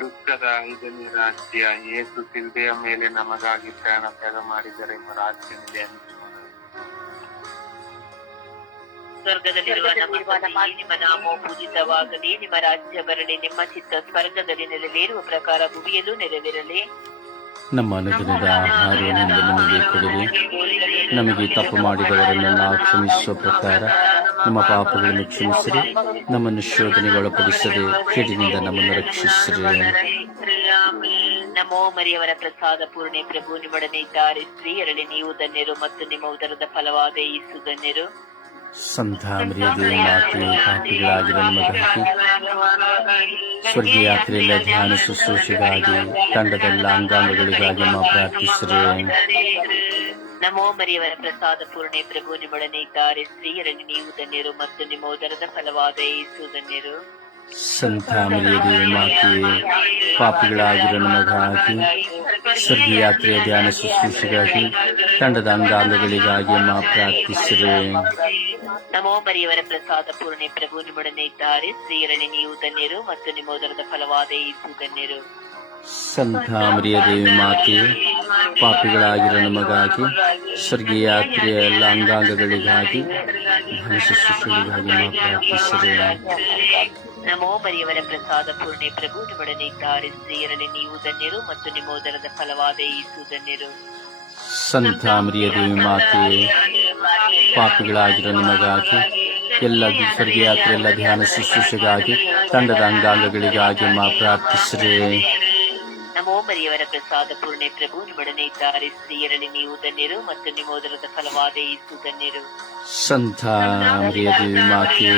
ದುಃಖದ ಐದನೇ ರಾಜ್ಯ ಏಸು ಸಿಲ್ಬೆಯ ಮೇಲೆ ನಮಗಾಗಿ ಪ್ರಾಣ ತ್ಯಾಗ ಮಾಡಿದರೆ ಎಂಬ ಸ್ವರ್ಗದಲ್ಲಿರುವ ನಮ್ಮ ನಿಮ್ಮ ನಾಮವು ಪೂಜಿತವಾಗಲಿ ನಿಮ್ಮ ರಾಜ್ಯ ಬರಲಿ ನಿಮ್ಮ ಚಿತ್ತ ಸ್ವರ್ಗದಲ್ಲಿ ನೆರವೇರುವ ಪ್ರಕಾರ ಭೂಮಿಯಲ್ಲೂ ನೆರವೇರಲಿ ನಮ್ಮ ಅನುದಿನದ ಆಹಾರವನ್ನು ನಮಗೆ ಕೊಡಿರಿ. ನಮಗೆ ತಪ್ಪು ಮಾಡಿದವರನ್ನು ನಾವು ಕ್ಷಮಿಸುವ ಪ್ರಕಾರ ನಮ್ಮ ಪಾಪಗಳನ್ನು ಕ್ಷಮಿಸಿರಿ. ನಮ್ಮನ್ನು ಶೋಧನೆಗೆ ಒಳಪಡಿಸದೆ ಕೆಡಿನಿಂದ ನಮ್ಮನ್ನು ರಕ್ಷಿಸಿರಿ. ನಮೋ ಮರಿಯವರ ಪ್ರಸಾದ ಪೂರ್ಣೆ ಪ್ರಭು ನಿಮ್ಮೊಡನೆ ಇದ್ದಾರೆ. ಸ್ತ್ರೀಯರಲ್ಲಿ ನೀವು ಧನ್ಯರು ಮತ್ತು ನಿಮ್ಮ ಉದರದ ಫಲವಾದ ಈ ಧನ್ಯರು. ಸಂತ ಮರ್ಯಾದೆ ಮಾತೆ ಪಾಪಿಗಳಾಗಿರೋ ನಮಗಾಗಿ ಸ್ವರ್ಗೀಯ ಯಾತ್ರೆಯಲ್ಲ ಧ್ಯಾನ ಶುಶ್ರೂಷೆಗಾಗಿ, ತಂಡದೆಲ್ಲ ಅಂಗಾಂಗಗಳಿಗಾಗಿ ನಾವು ಪ್ರಾರ್ಥಿಸಿರಿ. ನಮೋ ಮರಿಯವರ ಪ್ರಸಾದ ಪೂರ್ಣೆ ಪ್ರಭು, ನಿಮ್ಮೊಡನೆ ಇದ್ದಾರೆ. ಸ್ತ್ರೀಯರಲ್ಲಿ ನೀವು ಧನ್ಯರು ಮತ್ತು ನಿಮ್ಮ ಉದರದ ಫಲವಾದ ಯೇಸು ಧನ್ಯರು. ಸಂತ ಮರ್ಯಾದೆ ಮಾತೆ ಪಾಪಿಗಳಾಗಿರೋ ನಮಗಾಗಿ ಸ್ವರ್ಗೀಯ ಯಾತ್ರೆಯ ಧ್ಯಾನ ಶುಶ್ರೂಷೆಗಾಗಿ ತಂಡದ ಅಂಗಾಂಗಗಳಿಗಾಗಿ ಮಾ ಪ್ರಾರ್ಥಿಸಿರಿ. ನಮೋ ಬರಿಯವರ ಪ್ರಸಾದ ಪೂರ್ಣೆ ಪ್ರಭು ನಿಮ್ಮೊಡನೆ ಇದ್ದಾರೆ. ಸ್ತ್ರೀಯರಲ್ಲಿ ನೀವು ಧನ್ಯರು ಮತ್ತು ನಿಮ್ಮ ಫಲವಾದ ಈ ಧನ್ಯರು ಸಂತ ಮರಿಯದೇವಿ ಮಾತೆ ಪಾಪಿಗಳಾಗಿರೋ ನಮಗಾಗಿ ಸ್ವರ್ಗೀಯ ಯಾತ್ರೆಯ ಎಲ್ಲ ಅಂಗಾಂಗಗಳಿಗಾಗಿ ಶುಶ್ರೂಷೆಗಳಿಗಾಗಿ ಮಾ ಪ್ರಾರ್ಥಿಸಿರಿ ನಮೋ ಮರಿಯವರ ಪ್ರಸಾದ ಪೂರ್ಣೆ ಪ್ರಭು ನಿಮ್ಮೊಡನೆ ಇದ್ದಾರೆ ಸ್ತ್ರೀಯರಲ್ಲಿ ನೀವು ಧನ್ಯರು ಮತ್ತು ನಿಮ್ಮ ಉದರದ ಫಲವಾದ ಈಸು ಧನ್ಯರು. ಸಂತ ಮರಿಯದೇವಿ ಮಾತೆ ಪಾಪಿಗಳಾಗಿರೋ ನಮಗಾಗಿ ಎಲ್ಲ ಸ್ವರ್ಗೀಯ ಯಾತ್ರೆ ಎಲ್ಲ ಧ್ಯಾನ ಶುಶ್ರೂಷೆಗಾಗಿ ತಂಡದ ಅಂಗಾಂಗಗಳಿಗಾಗಿ ಮಾ ಪ್ರಾರ್ಥಿಸಿರಿ ನಮೋ ಮರಿಯವರ ಪ್ರಸಾದ ಪೂರ್ಣೆ ಪ್ರಭು ನಿಮ್ಮೊಡನೆ ಇದ್ದಾರೆ ಸ್ತ್ರೀಯರಲ್ಲಿ ನೀವು ಧನ್ಯರು ಮತ್ತು ನಿಮೋದರದ ಫಲವಾದೇ ಫಲವಾದ ಧನ್ಯರು. ಸಂತ ಮರಿಯದೇವಿ ಮಾತೆ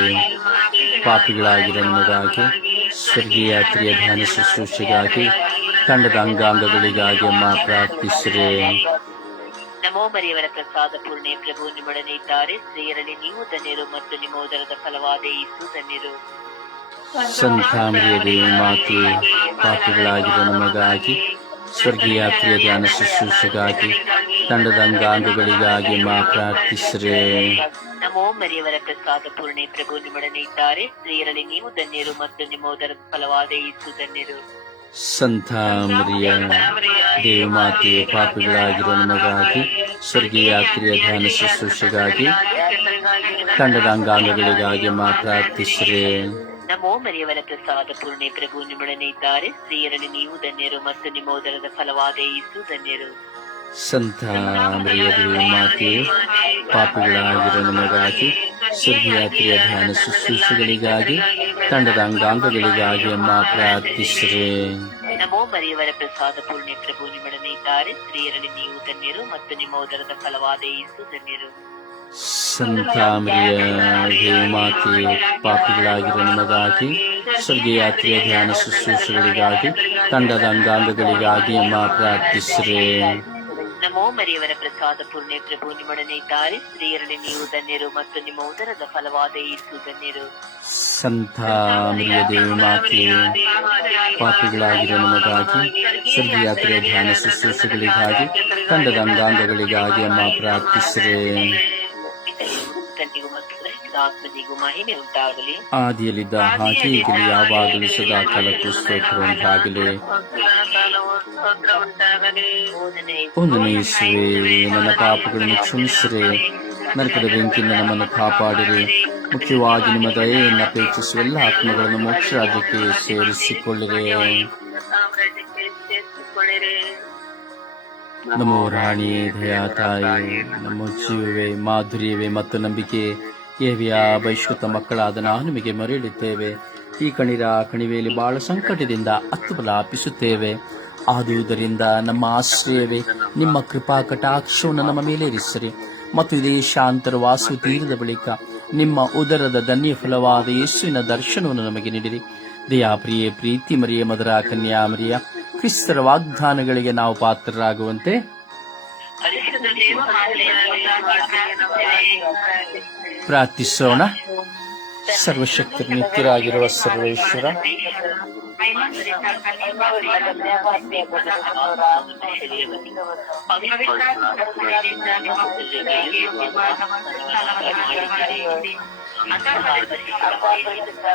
ಪಾಪಿಗಳಾಗಿರೋ ನಮಗಾಗಿ ಸ್ವರ್ಗೀಯ ಕ್ರಿಯ ಧ್ಯಾನ ಶುಶ್ರೂಷೆಗಾಗಿ ತಂಡದ ಅಂಗಾಂಗಗಳಿಗಾಗಿ ಮಾ ಪ್ರಾರ್ಥಿಸಿರಿ. ನಮೋ ಮರಿಯವರ ಪ್ರಸಾದ ಪೂರ್ಣೆ ಪ್ರಭು ನಿಮ್ಮೊಡನೆ ಇದ್ದಾರೆ ಸ್ತ್ರೀಯರಲ್ಲಿ ನೀವು ಧನ್ಯರು ಮತ್ತು ನಿಮೋದರದ ಫಲವಾದೇ ಫಲವಾದ ಧನ್ಯರು. ಸಂತ ಮರಿಯದೇವಿ ಮಾತೆ ಪಾಪಿಗಳಾಗಿರೋ ನಮಗಾಗಿ ಸ್ವರ್ಗೀಯ ಯಾತ್ರೆಯ ಧ್ಯಾನ ಶುಶ್ರೂಷೆಗಾಗಿ ತಂಡದ ಅಂಗಾಂಗಗಳಿಗಾಗಿ ಮಾ ಪ್ರಾರ್ಥಿಸ್ರೆ. ನಮೋ ಮರಿಯವರ ಪ್ರಸಾದ ಪೂರ್ಣೆ ಪ್ರಭು ನಿಮ್ಮೊಡನೆ ಇದ್ದಾರೆ. ಸ್ತ್ರೀಯರಲ್ಲಿ ನೀವು ಧನ್ಯರು ಮತ್ತು ನಿಮ್ಮ ಉದರದ ಫಲವಾದ ಈಸು ಧನ್ಯರು. ಸಂತ ಮರಿಯ ದೇವಮಾತೆಯ ಪಾಪಿಗಳಾಗಿರುವ ಪಾಪಿಗಳಾಗಿರೋ ನಮಗಾಗಿ ಸ್ವರ್ಗೀಯ ಕ್ರಿಯ ಧ್ಯಾನ ಶುಶ್ರೂಷೆಗಾಗಿ ತಂಡದ ಅಂಗಾಂಗಗಳಿಗಾಗಿ ಮಾ ಪ್ರಾರ್ಥಿಸಿರಿ. ನಮೋ ಮರಿಯವರ ಪ್ರಸಾದ ಪೂರ್ಣೆ ಪ್ರಭು ನಿಮ್ಮೊಡನೆ ಇದ್ದಾರೆ. ಸ್ತ್ರೀಯರಲ್ಲಿ ನೀವು ಧನ್ಯರು ಮತ್ತು ನಿಮ್ಮ ಉದರದ ಫಲವಾದ ಯೇಸು ಧನ್ಯರು. ಸಂತ ಮಾತೆ ಪಾಪಿಗಳಾಗಿರೋ ನಮಗಾಗಿ ಸ್ವರ್ಗೀಯ ಯಾತ್ರೆಯ ಧ್ಯಾನ ಶುಶ್ರೂಷೆಗಳಿಗಾಗಿ ತಂಡದ ಅಂಗಾಂಗಗಳಿಗಾಗಿ ಅಮ್ಮ ಪ್ರಾರ್ಥಿಸ್ರೆ. ನಮೋ ಮರಿಯವರ ಪ್ರಸಾದ ಪೂರ್ಣೆ ಪ್ರಭು ನಿಮ್ಮೊಡನೆ ಇದ್ದಾರೆ. ಸ್ತ್ರೀಯರಲ್ಲಿ ನೀವು ಧನ್ಯರು ಮತ್ತು ನಿಮ್ಮ ಉದರದ ಫಲವಾದ ಧನ್ಯರು. ಸಂತ ಮರಿಯ ದೇವ ಮಾತೆ ಪಾಪಿಗಳಾಗಿರೋ ನಮಗಾಗಿ ಸ್ವರ್ಗಯಾತ್ರೆಯ ಧ್ಯಾನ ಶುಶ್ರೂಷೆಗಳಿಗಾಗಿ ತಂಡದ ಅಂಗಾಂಗಗಳಿಗಾಗಿ ಅಮ್ಮ ಪ್ರಾರ್ಥಿಸ್ರೆ. ನಮೋ ಮರಿಯವರ ಪ್ರಸಾದ ಪೂರ್ಣೆ ಪ್ರಭು ನಿಮ್ಮೊಡನೆ ಇದ್ದಾರೆ. ಸ್ತ್ರೀಯರಲ್ಲಿ ನೀವು ಧನ್ಯರು ಮತ್ತು ನಿಮ್ಮ ಉದರದ ಫಲವಾದ ಯೇಸು ಧನ್ಯರು. ಸಂತ ಮರಿಯ ದೇವ ಮಾತೆ ಪಾಪಿಗಳಾಗಿರೋ ನಮಗಾಗಿ ಸ್ವರ್ಗೀಯ ಯಾತ್ರೆಯ ಧ್ಯಾನ ಶುಶ್ರೂಷೆಗಳಿಗಾಗಿ ತಂಡದ ಅಂಗಾಂಗಗಳಿಗಾಗಿ ಅಮ್ಮ ಪ್ರಾರ್ಥಿಸಿರಿ. ತಂದೆಗೂ ಮತ್ತು ಆತ್ಮನಿಗೂ ಮಹಿಮೆ ಉಂಟಾಗಲಿ. ಆದಿಯಲ್ಲಿದ್ದ ಹಾಗೆ ಈಗಲೂ ಯಾವಾಗಲೂ ಸದಾ ಕಾಲಕ್ಕೂ ಸ್ತೋತ್ರ ಉಂಟಾಗಲಿ. ಒಂದನೇ ನನ್ನ ಪಾಪಗಳನ್ನು ಕ್ಷಮಿಸಿರಿ ನರಕದ ಬೆಂಕಿಯಿಂದ ನಮ್ಮನ್ನು ಕಾಪಾಡಿರಿ. ಮುಖ್ಯವಾಗಿ ನಿಮ್ಮ ದಯೆಯನ್ನು ಅಪೇಕ್ಷಿಸುವ ಎಲ್ಲ ಆತ್ಮಗಳನ್ನು ಮೋಕ್ಷ ರಾಜ್ಯಕ್ಕೆ ಸೇರಿಸಿಕೊಳ್ಳಿರಿ. ನಮೋ ರಾಣಿಯೇ ದಯಾ ತಾಯಿ ನಮ್ಮ ಜೀವವೇ ಮಾಧುರ್ಯವೇ ಮತ್ತು ನಂಬಿಕೆ. ಏವಿಯ ಬಹಿಷ್ಕೃತ ಮಕ್ಕಳಾದ ನಾವು ನಿಮಗೆ ಮರಳಿದ್ದೇವೆ. ಈ ಕಣಿರ ಕಣಿವೆಯಲ್ಲಿ ಬಹಳ ಸಂಕಟದಿಂದ ಅತ್ತುಬಲಾಪಿಸುತ್ತೇವೆ. ಆದುದರಿಂದ ನಮ್ಮ ಆಶ್ರಯವೇ, ನಿಮ್ಮ ಕೃಪಾ ಕಟಾಕ್ಷವನ್ನು ನಮ್ಮ ಮೇಲೆ ಇರಿಸಿರಿ. ಮತ್ತು ಇದೇ ಶಾಂತರ ವಾಸು ತೀರದ ಬಳಿಕ ನಿಮ್ಮ ಉದರದ ಧನ್ಯ ಫಲವಾದ ಯೇಸುವಿನ ದರ್ಶನವನ್ನು ನಮಗೆ ನೀಡಿರಿ. ದಯಾಪ್ರಿಯೇ ಪ್ರೀತಿ ಮರಿಯ ಮಧುರ ಕನ್ಯಾ ಮರಿಯ ಕ್ರಿಸ್ತರ ವಾಗ್ದಾನಗಳಿಗೆ ನಾವು ಪಾತ್ರರಾಗುವಂತೆ ಪ್ರಾರ್ಥಿಸೋಣ. ಸರ್ವಶಕ್ತಿ ನಿತ್ಯರಾಗಿರುವ ಸರ್ವೇಶ್ವರ.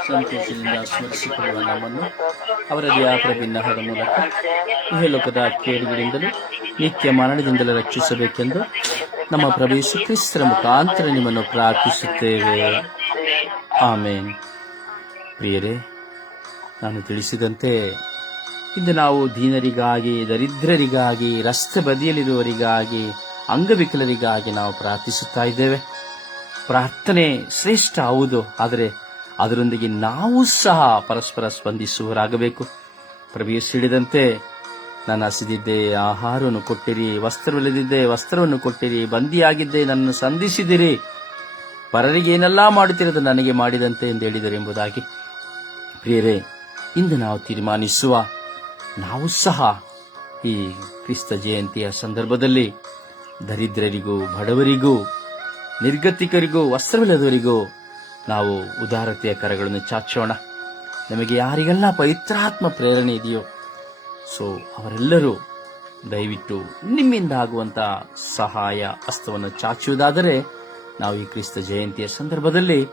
ಸಂತೋಷದಿಂದ ಸ್ಮರಿಸಿಕೊಳ್ಳುವ ನಮ್ಮನ್ನು ಅವರ ವ್ಯಾಪಾರ ಭಿನ್ನಹದ ಮೂಲಕ ಇಹಲೋಕದ ಕೇಡುಗಳಿಂದಲೂ ನಿತ್ಯ ಮರಣದಿಂದಲೂ ರಕ್ಷಿಸಬೇಕೆಂದು ನಮ್ಮ ಪ್ರವೇಶ ಕ್ರಿಸ್ತರ ಮುಖಾಂತರ ನಿಮ್ಮನ್ನು ಪ್ರಾರ್ಥಿಸುತ್ತೇವೆ. ಆಮೇನ್. ಪ್ರಿಯರೇ, ನಾನು ತಿಳಿಸಿದಂತೆ ಇಂದು ನಾವು ದೀನರಿಗಾಗಿ, ದರಿದ್ರರಿಗಾಗಿ, ರಸ್ತೆ ಬದಿಯಲ್ಲಿರುವವರಿಗಾಗಿ, ಅಂಗವಿಕಲರಿಗಾಗಿ ನಾವು ಪ್ರಾರ್ಥಿಸುತ್ತಾ ಇದ್ದೇವೆ. ಪ್ರಾರ್ಥನೆ ಶ್ರೇಷ್ಠ ಹೌದು. ಆದರೆ ಅದರೊಂದಿಗೆ ನಾವು ಸಹ ಪರಸ್ಪರ ಸ್ಪಂದಿಸುವರಾಗಬೇಕು. ಪ್ರಭು ಸಿಡಿದಂತೆ ನಾನು ಹಸಿದಿದ್ದೆ ಆಹಾರವನ್ನು ಕೊಟ್ಟಿರಿ, ವಸ್ತ್ರವಿಲ್ಲದಿದ್ದೆ ವಸ್ತ್ರವನ್ನು ಕೊಟ್ಟಿರಿ, ಬಂದಿಯಾಗಿದ್ದೆ ನನ್ನನ್ನು ಸಂಧಿಸಿದಿರಿ. ಪರರಿಗೆ ಏನೆಲ್ಲಾ ಮಾಡುತ್ತಿರೋದು ನನಗೆ ಮಾಡಿದಂತೆ ಎಂದು ಹೇಳಿದರು ಎಂಬುದಾಗಿ ಪ್ರಿಯರೇ, ಇಂದು ನಾವು ತೀರ್ಮಾನಿಸುವ ನಾವು ಸಹ ಈ ಕ್ರಿಸ್ತ ಜಯಂತಿಯ ಸಂದರ್ಭದಲ್ಲಿ ದರಿದ್ರರಿಗೂ ಬಡವರಿಗೂ ನಿರ್ಗತಿಕರಿಗೂ, ವಸ್ತ್ರವಿಲ್ಲದವರಿಗೂ, ನಾವು ಉದಾರತೆಯ ಕರಗಳನ್ನು ಚಾಚೋಣ. ನಮಗೆ ಯಾರಿಗೆಲ್ಲ ಪವಿತ್ರಾತ್ಮ ಪ್ರೇರಣೆ ಇದೆಯೋ, ಸೊ ಅವರೆಲ್ಲರೂ ದಯವಿಟ್ಟು ನಿಮ್ಮಿಂದ ಆಗುವಂತ ಸಹಾಯ ಹಸ್ತವನ್ನು ಚಾಚುವುದಾದರೆ, ನಾವು ಈ ಕ್ರಿಸ್ತ ಜಯಂತಿಯ ಸಂದರ್ಭದಲ್ಲಿ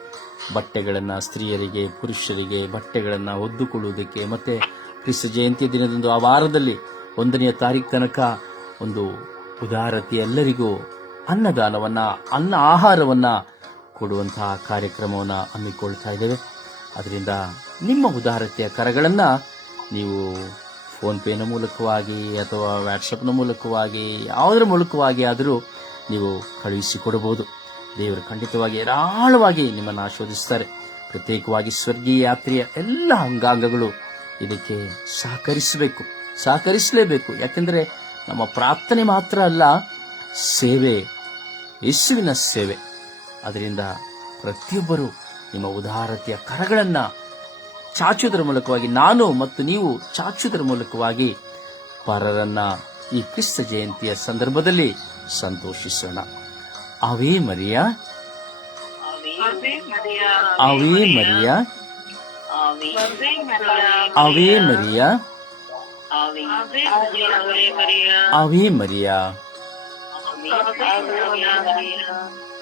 ಬಟ್ಟೆಗಳನ್ನು ಸ್ತ್ರೀಯರಿಗೆ, ಪುರುಷರಿಗೆ, ಬಟ್ಟೆಗಳನ್ನು ಹೊದ್ದುಕೊಳ್ಳುವುದಕ್ಕೆ ಮತ್ತೆ ಕ್ರಿಸ್ತ ಜಯಂತಿಯ ದಿನದಂದು ಆ ವಾರದಲ್ಲಿ ಒಂದನೆಯ ತಾರೀಕು ತನಕ ಒಂದು ಉದಾರತೆ ಎಲ್ಲರಿಗೂ ಅನ್ನದಾನವನ್ನ, ಅನ್ನ ಆಹಾರವನ್ನ ಕೊಡುವಂತಹ ಕಾರ್ಯಕ್ರಮವನ್ನು ಹಮ್ಮಿಕೊಳ್ತಾ ಇದ್ದೇವೆ. ಅದರಿಂದ ನಿಮ್ಮ ಉದಾರತೆಯ ಕರಗಳನ್ನ ನೀವು ಫೋನ್ ಪೇನ ಮೂಲಕವಾಗಿ ಅಥವಾ ವ್ಯಾಟ್ಸಪ್ನ ಮೂಲಕವಾಗಿ, ಯಾವುದರ ಮೂಲಕವಾಗಿ ಆದರೂ ನೀವು ಕಳುಹಿಸಿಕೊಡಬಹುದು. ದೇವರು ಖಂಡಿತವಾಗಿ ಹೇರಾಳವಾಗಿ ನಿಮ್ಮನ್ನು ಆಶೋಧಿಸ್ತಾರೆ ಪ್ರತ್ಯೇಕವಾಗಿ ಸ್ವರ್ಗೀಯ ಯಾತ್ರೆಯ ಎಲ್ಲ ಅಂಗಾಂಗಗಳು ಇದಕ್ಕೆ ಸಹಕರಿಸಬೇಕು. ಸಹಕರಿಸಲೇಬೇಕು. ಯಾಕೆಂದರೆ ನಮ್ಮ ಪ್ರಾರ್ಥನೆ ಮಾತ್ರ ಅಲ್ಲ ಸೇವೆ ಯಶುವಿನ ಸೇವೆ. ಅದರಿಂದ ಪ್ರತಿಯೊಬ್ಬರು ನಿಮ್ಮ ಉದಾರತೆಯ ಕರಗಳನ್ನು ಚಾಚುವುದರ ಮೂಲಕವಾಗಿ ನಾನು ಮತ್ತು ನೀವು ಚಾಚುವುದರ ಮೂಲಕವಾಗಿ ಪರರನ್ನ ಈ ಕ್ರಿಸ್ತ ಜಯಂತಿಯ ಸಂದರ್ಭದಲ್ಲಿ ಸಂತೋಷಿಸೋಣ. ಅವೇ ಮರಿಯ? ಅವೇ ಮರಿಯ? ಅವೇ ಮರಿಯ? ಅವೇ ಮರಿಯ? Amin. Amin.